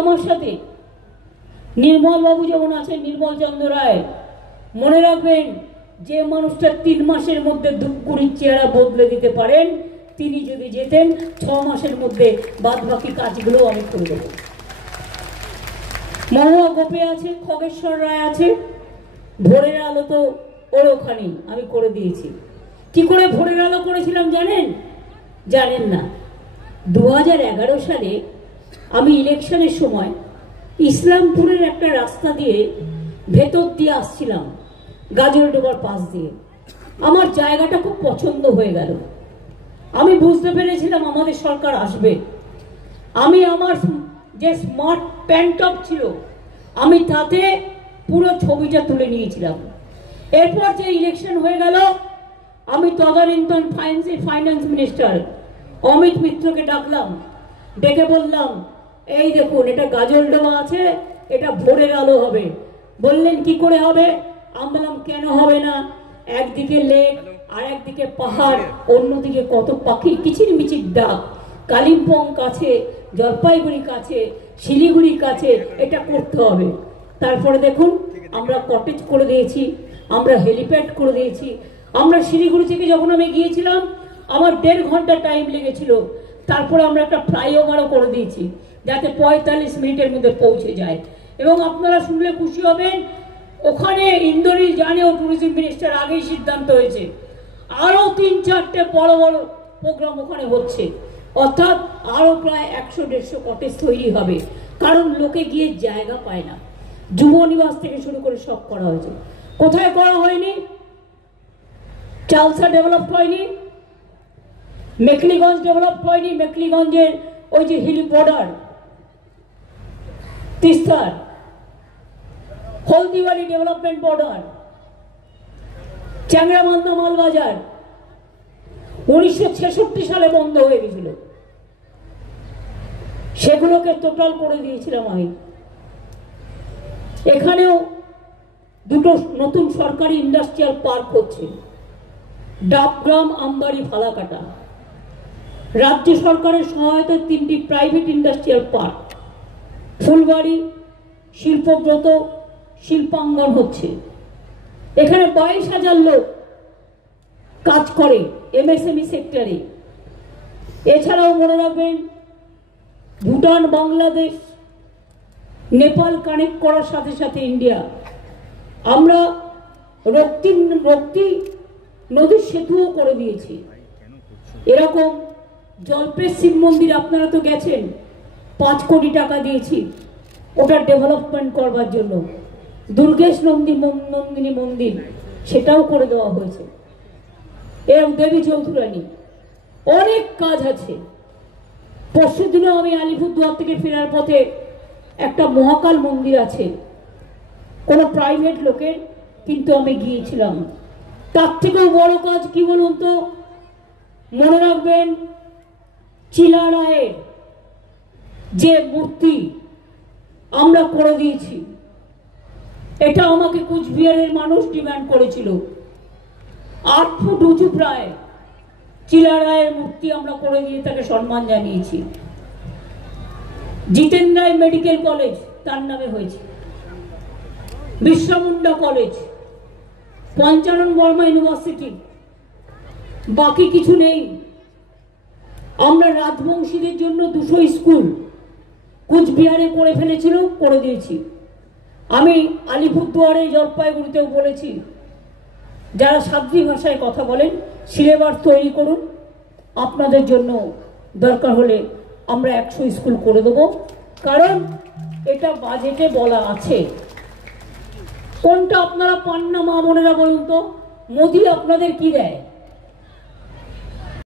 আমার সাথে নির্মল বাবু যেমন আছেন, নির্মল চন্দ্র রায়, মনে রাখবেন যে মানুষটা 3 মাসের মধ্যে ধূপগুড়ির চেহারা বদলে দিতে পারেন, তিনি যদি যেতেন 6 মাসের মধ্যে বাদ বাকি কাজগুলো আমি করে দেব। মনোয়া গোপে আছে, খগেশ্বর রায় আছে, ভোরের আলো তো ওর ওখানেই আমি করে দিয়েছি। কি করে ভোরের আলো করেছিলাম জানেন? জানেন না। 2011 সালে আমি ইলেকশনের সময় ইসলামপুরের একটা রাস্তা দিয়ে ভেতর দিয়ে আসছিলাম, গাজলডোবার পাশ দিয়ে। আমার জায়গাটা খুব পছন্দ হয়ে গেল। আমি বুঝতে পেরেছিলাম আমাদের সরকার আসবে। আমি আমার যে স্মার্ট প্যান্টপ ছিল আমি তাতে পুরো ছবিটা তুলে নিয়েছিলাম। এরপর যে ইলেকশন হয়ে গেল, আমি তদানীন্তন ফাইন্যান্স মিনিস্টার অমিত মিত্রকে ডাকলাম, ডেকে বললাম, এই দেখুন এটা গাজলডোবা আছে, এটা ভোরের আলো হবে। বললেন কি করে হবে? আমি বললাম কেন হবে না, একদিকে লেক আর একদিকে পাহাড়, অন্যদিকে কত পাখির কিচিরমিচির ডাক, কালিম্পং কাছে, জলপাইগুড়ি কাছে, শিলিগুড়ি কাছে, এটা করতে হবে। তারপরে দেখুন আমরা কটেজ করে দিয়েছি, আমরা হেলিপ্যাড করে দিয়েছি। আমরা শিলিগুড়ি থেকে যখন আমি গিয়েছিলাম আমার 1.5 ঘন্টা টাইম লেগেছিল, তারপরে আমরা একটা ফ্লাইওভারও করে দিয়েছি যাতে 45 মিনিটের মধ্যে পৌঁছে যায়। এবং আপনারা শুনলে খুশি হবেন, ওখানে ইন্দ্রনীল জানেও ট্যুরিজম মিনিস্টার আগেই সিদ্ধান্ত হয়েছে আরো 3-4টে বড় বড় প্রোগ্রাম ওখানে হচ্ছে, অর্থাৎ আরো প্রায় 100-150 কটেজ তৈরি হবে। কারণ লোকে গিয়ে জায়গা পায় না। যুব নিবাস থেকে শুরু করে সব করা হয়েছে। কোথায় করা হয়নি? চালসা ডেভেলপ হয়নি, মেখলিগঞ্জ ডেভেলপ হয়নি, মেখলিগঞ্জের ওই যে হিলি বর্ডার, তিস্তার হলদিবাড়ি ডেভেলপমেন্ট বর্ডার, চ্যাংড়াবান্ধা মালবাজার 1966 সালে বন্ধ হয়ে গেছিল, সেগুলোকে টোটাল করে দিয়েছিলাম আমি। এখানেও 2টো নতুন সরকারি ইন্ডাস্ট্রিয়াল পার্ক হচ্ছে, ডাবগ্রাম, আমবাড়ি, ফালাকাটা। রাজ্য সরকারের সহায়তায় 3টি প্রাইভেট ইন্ডাস্ট্রিয়াল পার্ক, ফুলবাড়ি, শিল্পব্রত, শিল্পাঙ্গন হচ্ছে। এখানে 22,000 লোক কাজ করে এমএসএমই সেক্টরে। এছাড়াও মনে রাখবেন ভুটান, বাংলাদেশ, নেপাল কানেক্ট করার সাথে সাথে ইন্ডিয়া, আমরা রক্তি নদীর সেতুও করে দিয়েছি। এরকম জল্পের শিব মন্দির আপনারা তো গেছেন, 5 কোটি টাকা দিয়েছি ওটা ডেভেলপমেন্ট করবার জন্য। দুর্গেশ নন্দিনী মন্দির সেটাও করে দেওয়া হয়েছে। এরকম দেবী চৌধুরানী, অনেক কাজ আছে। পরশু দিনও আমি আলিপুরদুয়ার থেকে ফেরার পথে একটা মহাকাল মন্দির আছে, কোনো প্রাইভেট লোকের, কিন্তু আমি গিয়েছিলাম। তার থেকেও বড় কাজ কি বলুন তো? মনে রাখবেন চিলারায়ের যে মূর্তি আমরা করে দিয়েছি, এটা আমাকে কুচবিহারের মানুষ ডিমান্ড করেছিল। 8 ফুট উঁচু প্রায় চিলারায়ের মূর্তি আমরা করে দিয়ে তাকে সম্মান জানিয়েছি। জিতেন রায় মেডিকেল কলেজ তার নামে হয়েছে, বিরসা মুন্ডা কলেজ, পঞ্চানন বর্মা ইউনিভার্সিটি, বাকি কিছু নেই। আমরা রাজবংশীদের জন্য 200 স্কুল কুচবিহারে করে ফেলেছিল, করে দিয়েছি। আমি আলিপুরদুয়ারে, জলপাইগুড়িতেও বলেছি যারা সাদ্রি ভাষায় কথা বলেন সিলেবাস তৈরি করুন, আপনাদের জন্য দরকার হলে আমরা 100 স্কুল করে দেবো। কারণ এটা বাজেটে বলা আছে। কোনটা আপনারা পান না মা বোনেরা বলুন তো? মোদি আপনাদের কি দেয়?